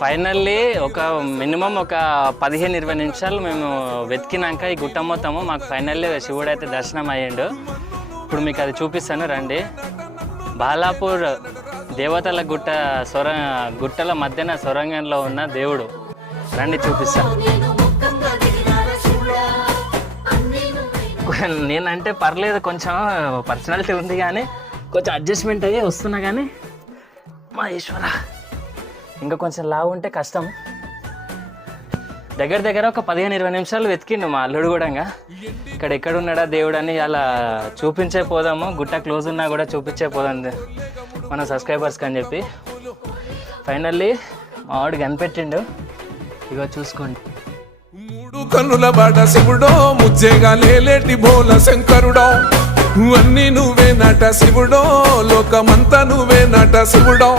Finally ఒక minimum ఒక 15-20 నిమిషాలు మేము వెతికినాక ఈ గుట్ట మొత్తము మాకు ఫైనల్లీ శివుడు అయితే దర్శనం అయ్యిండు. ఇప్పుడు మీకు అది చూపిస్తాను రండి. బాలాపూర్ దేవతల గుట్టల మధ్యన సొరంగంలో ఉన్న దేవుడు. రండి చూపిస్తాను. నేనంటే పర్లేదు, కొంచెం పర్సనాలిటీ ఉంది కానీ కొంచెం అడ్జస్ట్మెంట్ అయ్యి వస్తున్నా, కానీ మా ఈశ్వర ఇంకా కొంచెం లావు ఉంటే కష్టం. దగ్గర ఒక 15-20 నిమిషాలు వెతికిండు మా అల్లుడు కూడా. ఇక్కడ ఎక్కడున్నాడా దేవుడు అని అలా చూపించే పోదాము, గుట్ట క్లోజ్ ఉన్నా కూడా చూపించే పోదాం మన సబ్స్క్రైబర్స్కి అని చెప్పి ఫైనల్లీ మా వాడు కనిపెట్టిండు. ఇగో చూసుకోండి. మూడు కన్నుల బాట శివుడో, ముజ్జేగా లేలేటి బోల శంకరుడో, అన్ని నువ్వే నట శివుడో, లోకమంతా నువ్వే నట శివుడో,